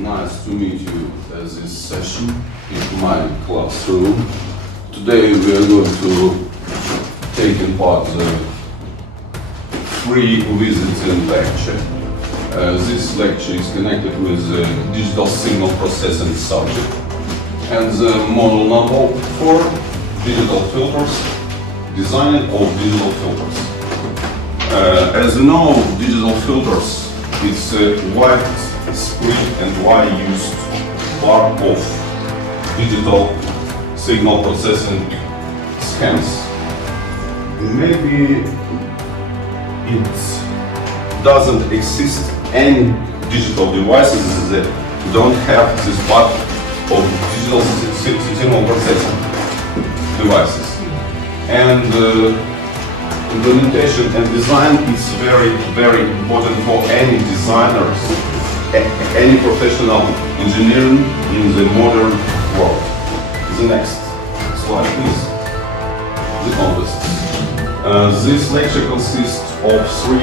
Nice to meet you at this session in my classroom. Today we are going to take in part the free visiting lecture. This lecture is connected with the digital signal processing subject. And the model number 4, digital filters, designing of digital filters. As you know, digital filters, it's a widespread and wide-used part of digital signal processing schemes. Maybe it doesn't exist any digital devices that don't have this part of digital signal processing devices. And implementation and design is very, very important for any designers, any professional engineering in the modern world. The next slide, please. The context. This lecture consists of 3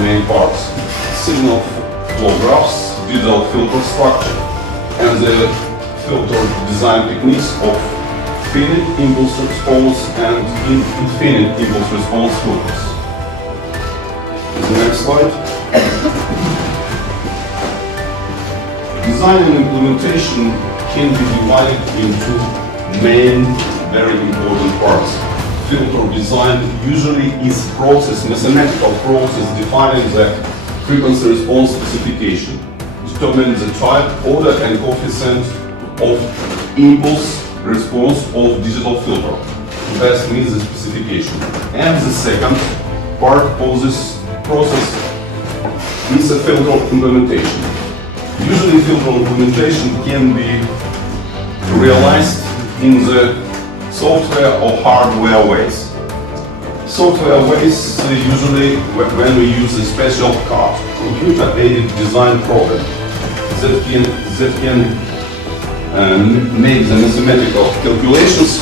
main parts: signal flow graphs, digital filter structure, and the filter design techniques of finite impulse response and infinite impulse response filters. The next slide. Design and implementation can be divided into main, very important parts. Filter design usually is mathematical process defining the frequency response specification, determining the type, order, and coefficient of impulse response of digital filter. That means the specification. And the second part of this process is a filter implementation. Usually filter implementation can be realized in the software or hardware ways. Software ways usually when we use a special card, computer-aided design program that can make the mathematical calculations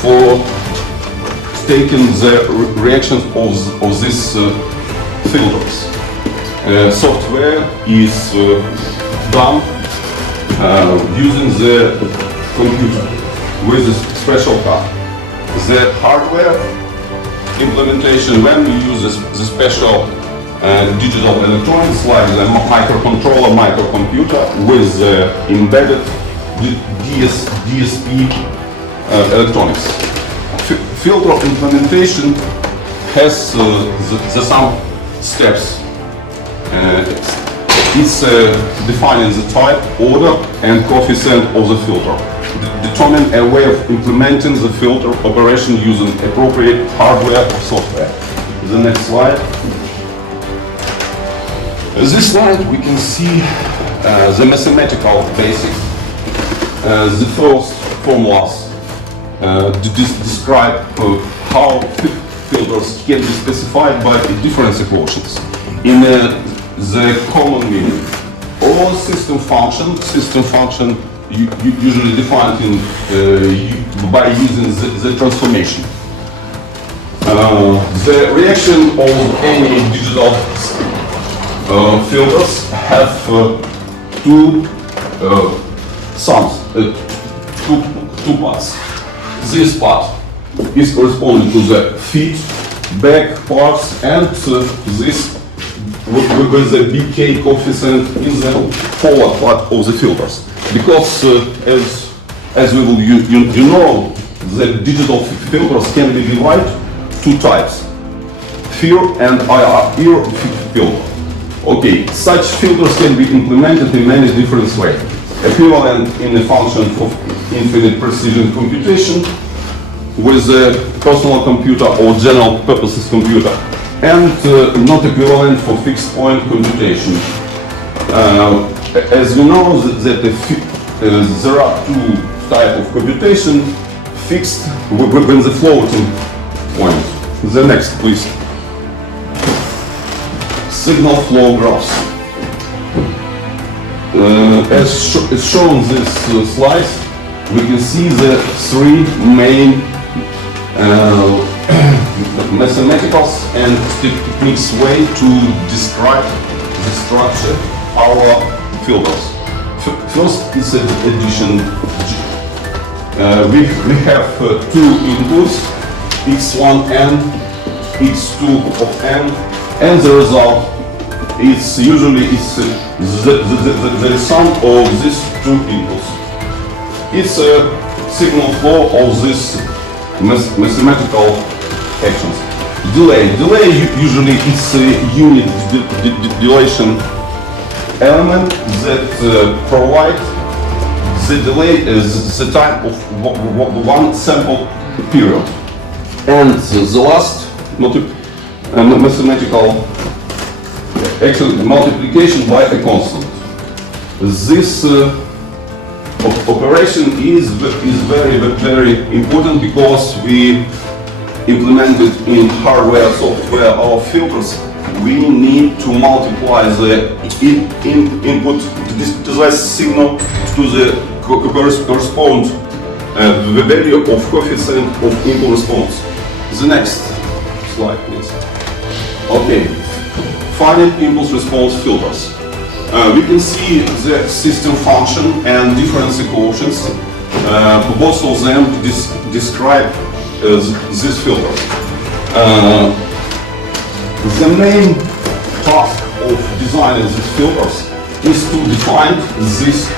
for taking the reactions of these filters. Software is done using the computer with a special card. The hardware implementation, when we use the special digital electronics like the microcontroller, microcomputer with embedded DSP electronics. Filter implementation has some steps. It's defining the type, order, and coefficient of the filter. Determine a way of implementing the filter operation using appropriate hardware or software. The next slide. This slide we can see the mathematical basics. The first formulas describe how filters can be specified by different equations. In the common meaning, all system function usually defined by using the transformation. The reaction of any digital filters have two parts. This part is corresponding to the feedback parts, and this with the BK coefficient in the forward part of the filters. Because as we will you know, the digital filters can be divided 2 types: FIR and IR filter. Okay, such filters can be implemented in many different ways. Equivalent in a function for infinite precision computation with a personal computer or general purposes computer, and not equivalent for fixed point computation. As we know that there are 2 types of computation: fixed when the floating point. The next, please. Signal flow graphs. As shown in this slide, we can see the 3 main mathematical and techniques way to describe the structure our filters. First is addition. We have two inputs, x1 and x2 of n, and the result is usually the sum of these two inputs. It's a signal flow of these mathematical actions. Delay usually is a unit dilation element that provides the delay is the time of one sample period. And the last mathematical action, multiplication by a constant. This operation is very important because we implemented in hardware, software, our filters. We need to multiply the input discretized signal to the correspond the value of coefficient of impulse response. The next slide, please. Okay, finite impulse response filters. We can see the system function and difference equations. Both of them describe this filter. The main task of designing these filters is to define this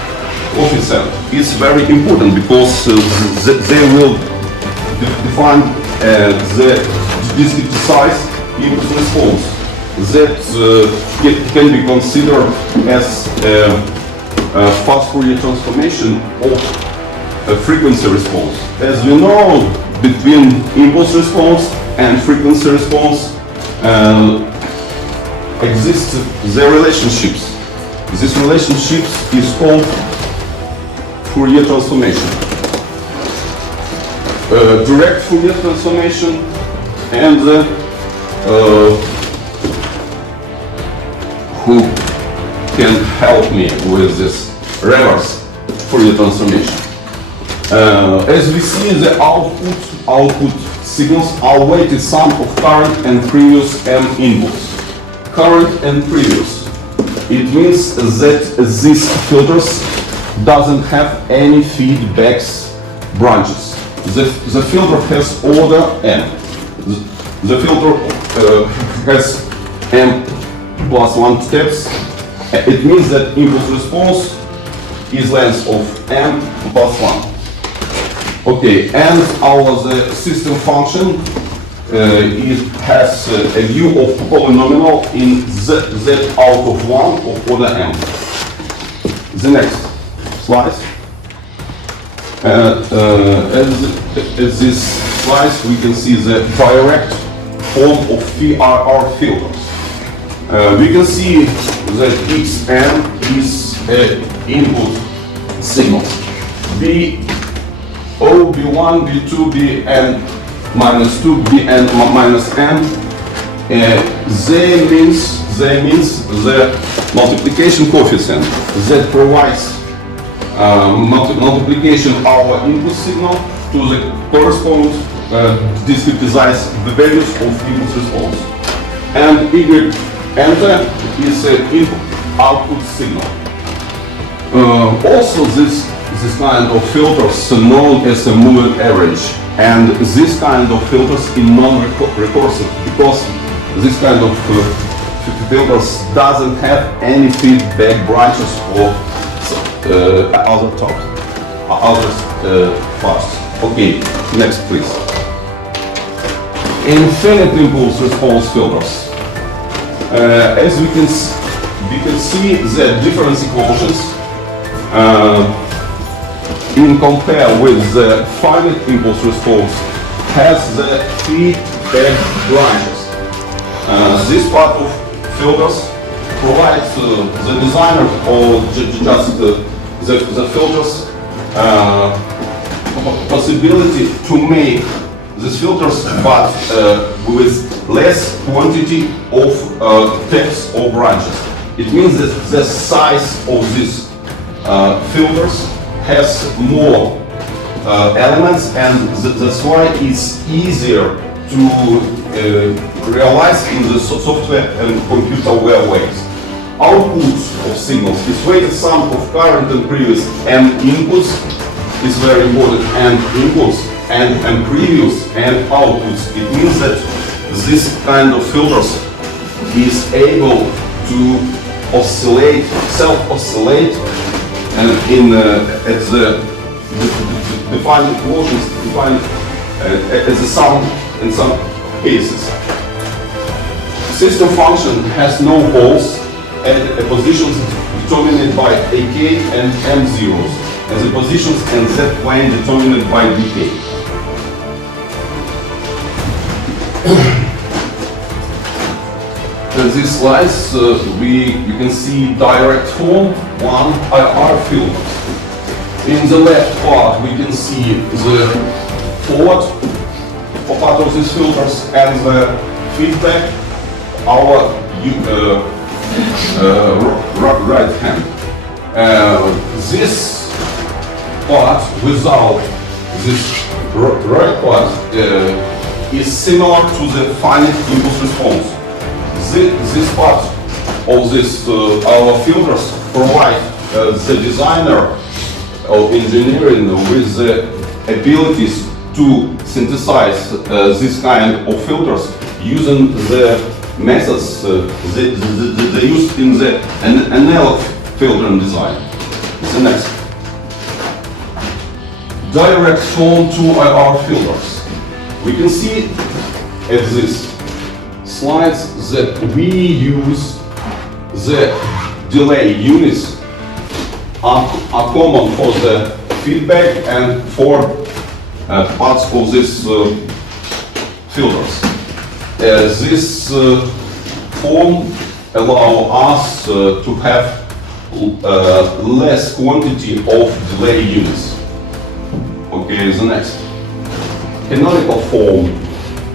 coefficient. It's very important because they will define the discretized impulse response that can be considered as a fast Fourier transformation of a frequency response. As we know, between impulse response and frequency response exist the relationships. This relationship is called Fourier transformation. Direct Fourier transformation and who can help me with this reverse Fourier transformation. As we see, the output signals are weighted sum of current and previous M inputs. Current and previous. It means that these filters doesn't have any feedbacks branches. The filter has order n. The filter has m plus 1 steps. It means that impulse response is length of m plus 1. Okay, and the system function it has a view of polynomial in z out of 1 of order m. The next slide. As this slide, we can see the direct form of VRR filters. We can see that Xn is an input signal. B0, B1, B2, Bn minus 2, Bn minus n. They means the multiplication coefficient that provides multiplication of our input signal to the corresponding discretized the values of impulse response. And Y enter is an input output signal. Also this kind of filters known as a moving average, and this kind of filters in non-recursive because this kind of filters doesn't have any feedback branches or other parts. Okay, next please. Infinite impulse response filters. As we can see the difference equations in compare with the finite impulse response has the feedback branches. This part of filters provides the designer or just the filters possibility to make these filters but with less quantity of steps or branches. It means that the size of these filters has more elements, and that's why it's easier to realize in the software and computerware ways. output of signals is weighted sum of current and previous M inputs, is very important, and inputs and previous and outputs. It means that this kind of filters is able to oscillate, self-oscillate, and at the defined equations, defined as a sum in some cases. System function has no poles at positions determined by AK and M zeros, and the positions in Z plane determined by DK. In these slides, you can see direct form, one IR filter. In the left part, we can see the forward part of these filters and the feedback, our right hand. This part without this right part is similar to the finite impulse response. This part of this our filters provide the designer of engineering with the abilities to synthesize this kind of filters using the methods they used in the analog filtering design. The next. Direct form 2IR filters. We can see at this slides that we use the delay units are common for the feedback and for parts of these filters. This form allows us to have less quantity of delay units. Okay, the next. Canonical form.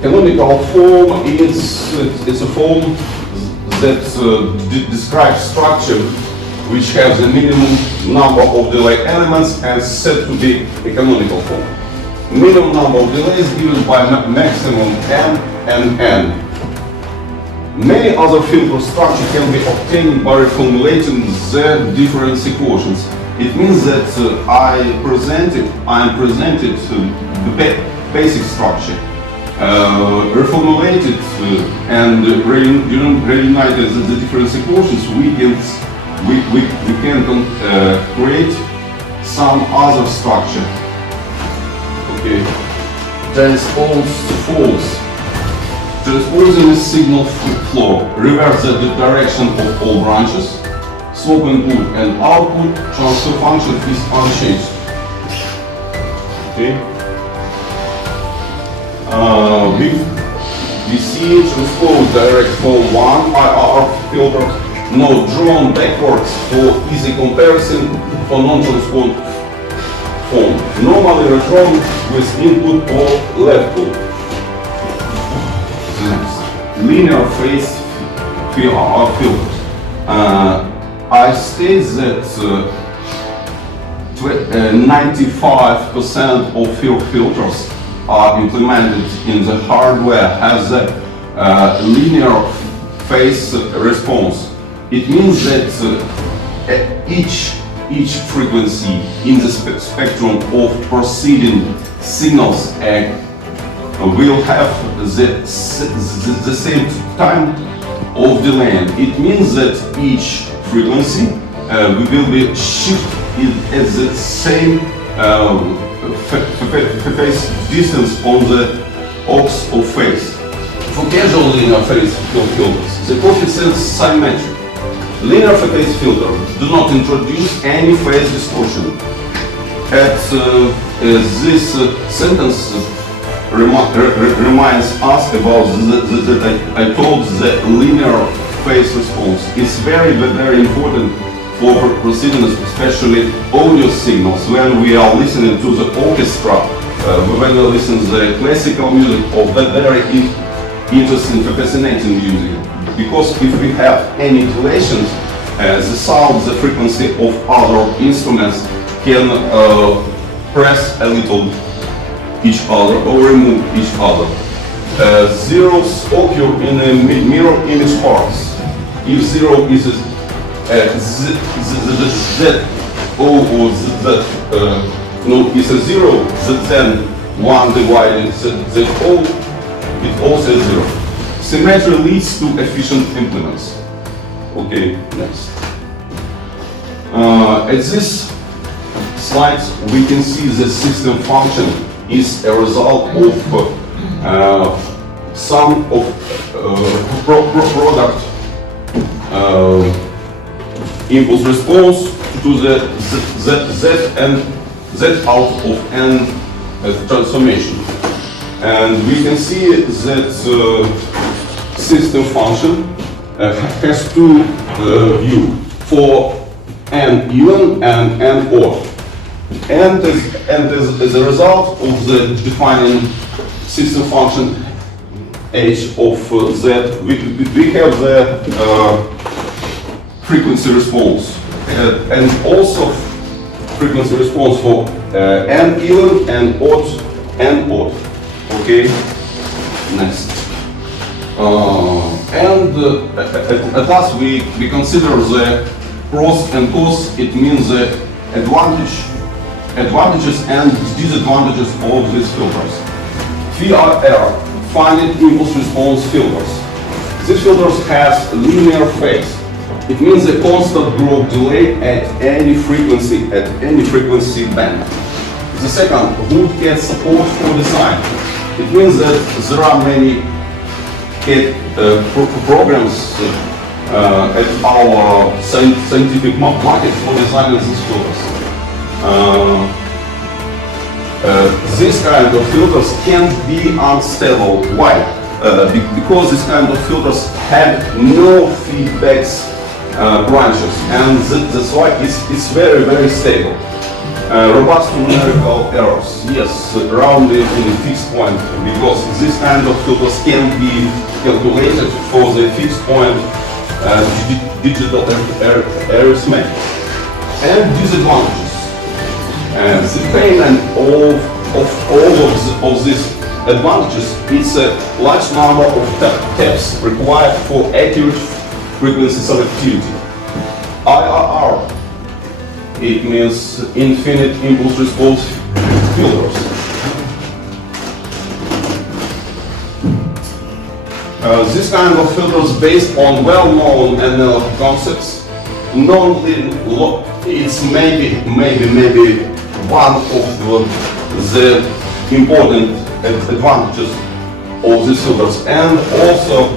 Canonical form is a form that describes structure which has a minimum number of delay elements and said to be a canonical form. Minimum number of delays given by maximum n and n. Many other filter structures can be obtained by reformulating the difference equations. It means that I am presented the basic structure, reformulated and reunited the difference equations. We can create some other structure. Okay. Transpose false. Transposing a signal flow. Reverse the direction of all branches. Slope input and output. Transfer function is unchanged. Okay. We see transpose direct form 1 IR filter. Note drawn backwards for easy comparison for non-transposed form. Normally redrawn with input or left put. Linear phase filters. I state that 95% of filters are implemented in the hardware as a linear phase response. It means that each frequency in the spectrum of proceeding signals will have the same time of delay. It means that each frequency will be shifted at the same phase distance on the ox of phase. For casual linear phase filters, the coefficient is symmetric. Linear phase filters do not introduce any phase distortion. At this sentence reminds us about that I told the linear phase response. It's very important for proceeding, especially audio signals, when we are listening to the orchestra, when we listen to the classical music, or that very interesting, fascinating music. Because if we have any relations, the sound, the frequency of other instruments can press a little each other or remove each other. Zeros occur in mirror image parts. If zero is Z O or Z no is a 0, then 1 divided Z O, it also is 0. Symmetry leads to efficient implements. Okay, next. At this slide, we can see the system function is a result of sum of product impulse response to the Z out of N transformation. And we can see that system function has two views for N even and N odd. And as a result of the defining system function h of Z, we have the frequency response and also frequency response for N even and N odd. Okay, next. At last we consider the pros and cons. It means the advantages and disadvantages of these filters. FIR, finite impulse response filters. These filters has linear phase. It means a constant growth delay at any frequency band. The second, good CAD support for design. It means that there are many CAD programs at our scientific market for designing these filters. This kind of filters can be unstable. Why? Because this kind of filters have no feedbacks branches, and that's why it's very, very stable. Robust numerical errors, yes, rounded in a fixed point, because this kind of filters can be calculated for the fixed point digital arithmetic. And disadvantages. The payment of all of these advantages, it's a large number of taps required for accurate frequency selectivity. IRR, it means infinite impulse response filters. This kind of filters based on well-known analog concepts. It's maybe one of the important advantages of these filters, and also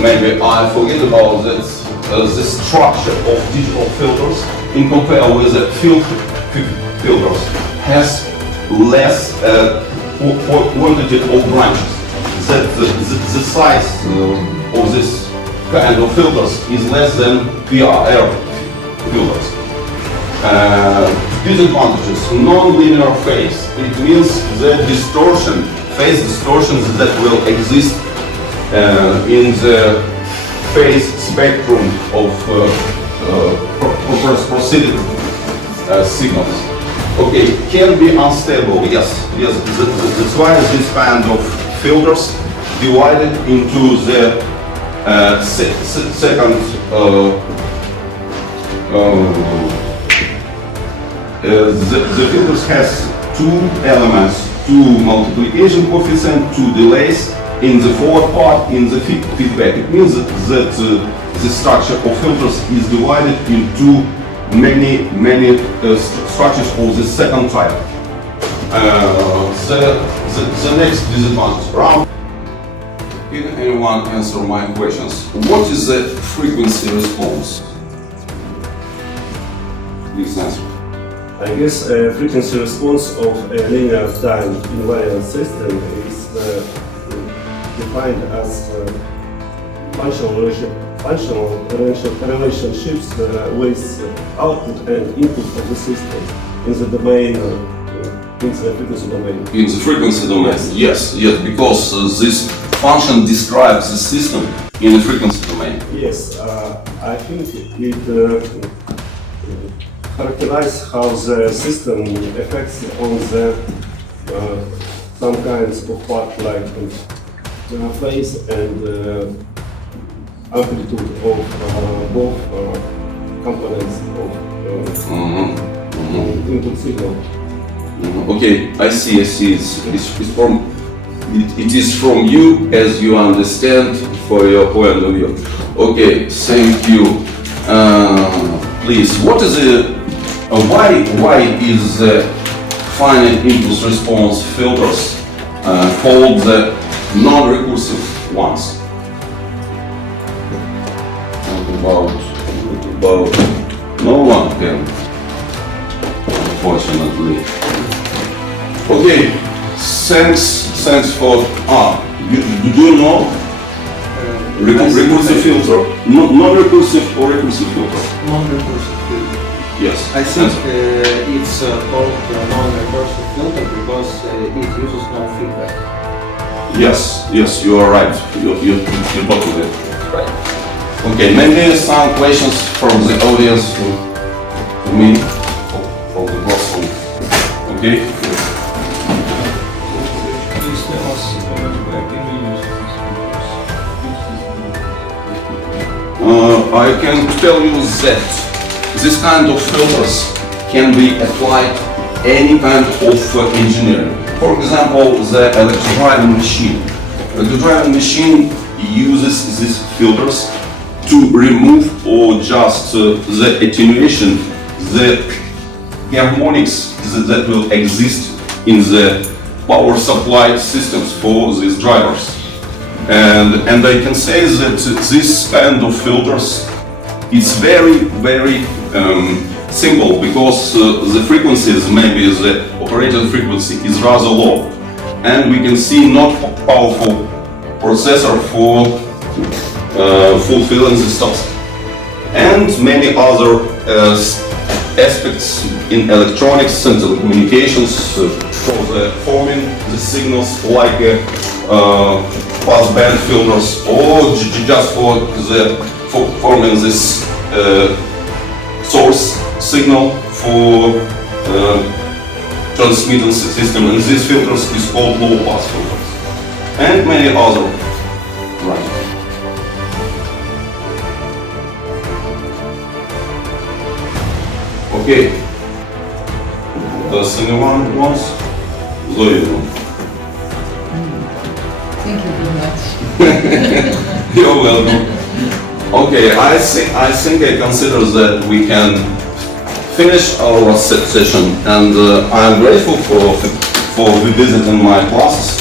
maybe I forget about that the structure of digital filters in compare with the filters has less quantity of branches. That the size of this kind of filters is less than PRR filters. Disadvantages, non-linear phase. It means the distortion, phase distortions that will exist in the phase spectrum of proceeding signals. Okay, can be unstable. Yes. That's why this kind of filters divided into the second. The filters has two elements, two multiplication coefficient, two delays in the forward part, in the feedback. It means that the structure of filters is divided into many structures of the second type. The next disadvantage round. Can anyone answer my questions? What is the frequency response? Please answer. I guess frequency response of a linear time invariant system is defined as functional relationships with output and input of the system in the domain, in the frequency domain. In the frequency domain, yes, because this function describes the system in the frequency domain. Yes, I think it characterize how the system affects on the some kinds of part like phase and amplitude of both components of input signal. Okay, I see. It's from. It is from you as you understand for your point of view. Okay, thank you. Please, what is why is the finite impulse response filters called the non-recursive ones? About no one can, unfortunately. Okay, thanks for do you know recursive filter, non-recursive or recursive filter? Non-recursive filter. Yes. I think it's called non-recursive filter because it uses no feedback. Yes, you are right. You got it. Right. Okay, maybe some questions from the audience to me, for the person. Okay. I can tell you that this kind of filters can be applied any kind of engineering. For example, the electro-driving machine. The driving machine uses these filters to remove or just the attenuation, the harmonics that will exist in the power supply systems for these drivers. And I can say that this kind of filters is very simple because the frequencies, maybe the operating frequency is rather low, and we can see not powerful processor for fulfilling this task. And many other aspects in electronics and telecommunications for the forming the signals like passband filters or just for forming this source signal for transmitting system, and these filters is called low pass filters and many other. Right. Okay. Does anyone wants? Zoe. Thank you very much. You're welcome. Okay, I think I consider that we can finish our session, and I'm grateful for visiting my classes.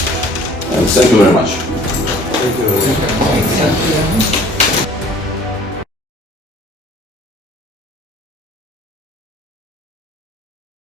And thank you very much. Thank you. Thank you.